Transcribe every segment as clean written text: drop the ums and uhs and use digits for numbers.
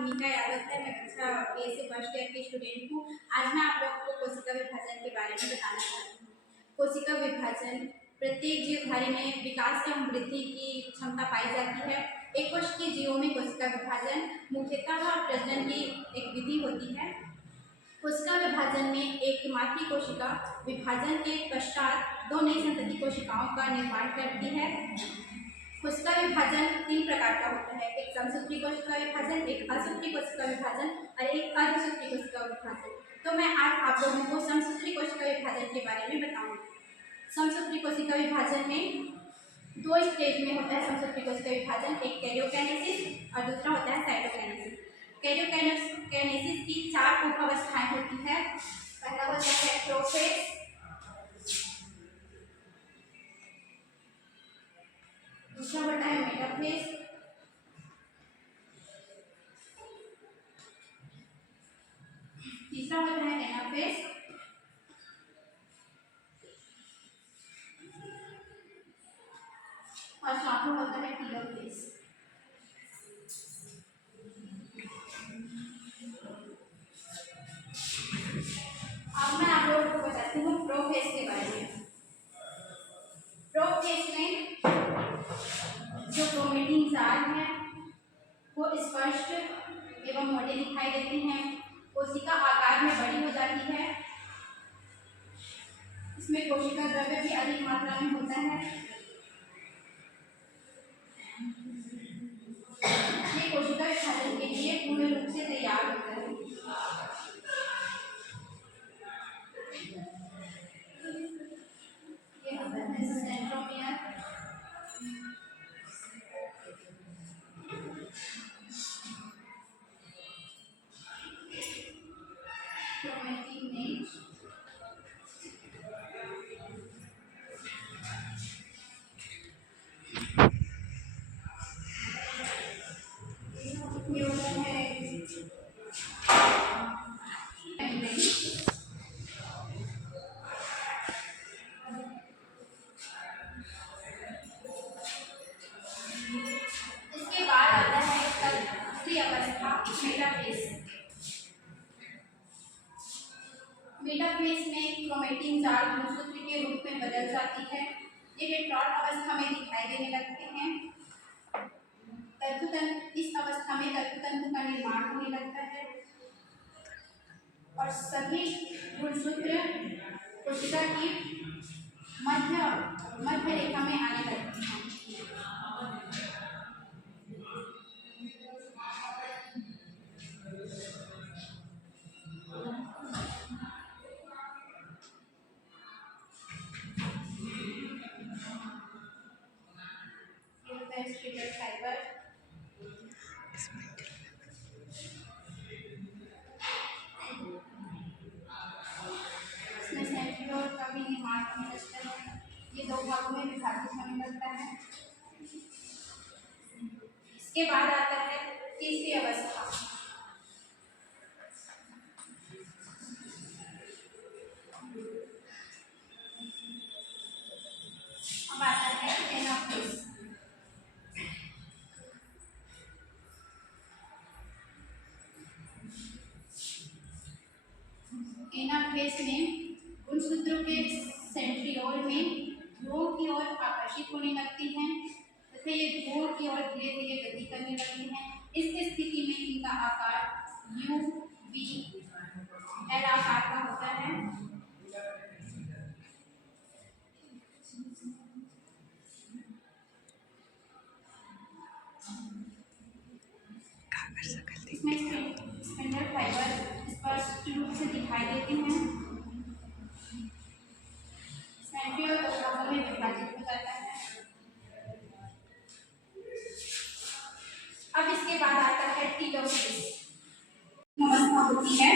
भूमिका यादव है। मैं कक्षा ए से फर्स्ट ईयर की स्टूडेंट हूँ। आज मैं आप लोगों को कोशिका विभाजन के बारे में बताना चाहती हूँ। कोशिका विभाजन प्रत्येक जीवधारी में विकास एवं वृद्धि की क्षमता पाई जाती है। एक कोश के जीवों में कोशिका विभाजन मुख्यतः प्रजनन की एक विधि होती है। कोशिका विभाजन में एक मातृ कोशिका विभाजन के पश्चात दो नई संतति कोशिकाओं का निर्माण करती है। कोशिका विभाजन तीन प्रकार का होता है, एक समसूत्री कोशिका विभाजन, एक असूत्री कोशिका विभाजन और एक अर्धसूत्री कोशिका विभाजन। तो मैं आज आप लोगों को समसूत्री कोशिका विभाजन के बारे में बताऊंगी। समसूत्री कोशिका विभाजन में दो स्टेज में होता है समसूत्री कोशिका विभाजन, एक कैरियोकाइनेसिस और दूसरा होता है साइटोकाइनेसिस। कैरियोकाइनेसिस की चार उप अवस्थाएं होती है। पहला होता है प्रोफेज, दूसरा होता है मेटाफेज, तीसरा होता है एनाफेज और चौथा होता है टेलोफेज। अब मैं आप लोगों को बताती हूँ प्रोफेज के बारे में। प्रोफेज में जो क्रोमेटिन जाल है वो स्पष्ट एवं मोटे दिखाई देते हैं। कोशिका आकार में बड़ी हो जाती है। इसमें कोशिका द्रव्य भी अधिक मात्रा में होता है। ये कोशिका विभाजन के लिए पूर्ण रूप से तैयार होता है। ये होता है सेंट्रोमियर, क्रोमेटिन नेज, ये होता है इसके बाद आता है इसका दूसरी अवस्था मेटाफेज। मेटाफेज में क्रोमेटिन जाल गुणसूत्र के रूप में बदल जाती है। ये विट्रॉल अवस्था में दिखाई देने लगते हैं। तंतुतंत्र, इस अवस्था में तंतुतंतु का निर्माण होने लगता है और सभी गुणसूत्र कोशिका की मध्य रेखा में आने लगते हैं। फाइबर इसमें सेंट्रियोल का भी निर्माण होने लगता है। ये दो भागों में विभाजित होने लगता है। इसके बाद आता है तीसरी अवस्था। अब आता है एनाफेज। एनाफेज में गुणसूत्रों के सेंट्रियोल में ध्रुवों की ओर आकर्षित होने लगती हैं तथा ये ध्रुवों की ओर धीरे धीरे गति करने लगती हैं। इस स्थिति में इनका आकार यू वी एल आकार का होता है। इसमें स्पिंडल फाइबर स्पष्ट रूप से दिखाई देते हैं। सेंट्रियोल दो भागों में विभाजित हो जाता है। अब इसके बाद आता है टेलोफेज। अवस्था होती है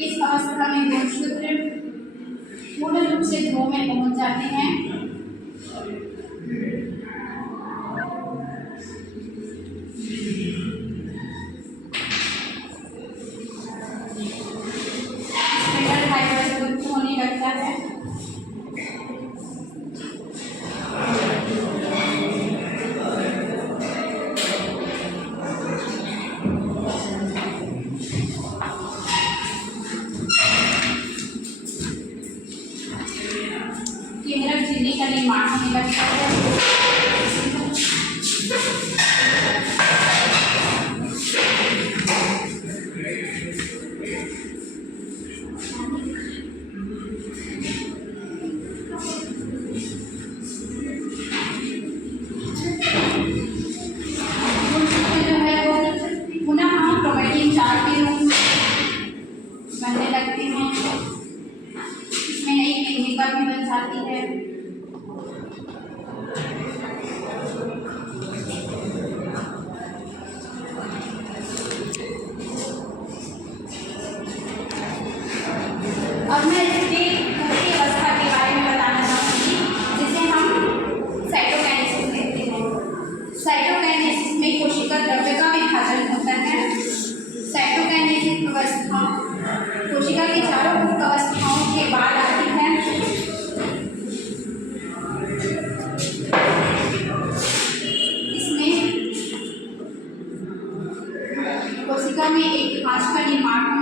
इस अवस्था में गुणसूत्र पूर्ण रूप से ध्रुव में पहुंच जाते हैं। स्पिंडल फाइबर निर्माण होने लगता है। जो है वो पुनः हम क्रोमेटिन 4 के रूप बनने लगते हैं। इसमें नई केमिकल भी बन जाती है। अब मैं इसकी दूसरी अवस्था के बारे में बताना चाहूँगी जिसे हम साइटोकाइनेसिस कहते हैं। साइटोकाइनेसिस में कोशिका द्रव्य का विभाजन होता है। साइटोकाइनेसिस अवस्था कोशिका की चारों उप अवस्थाओं के बाद आती है। इसमें कोशिका में एक खांच का निर्माण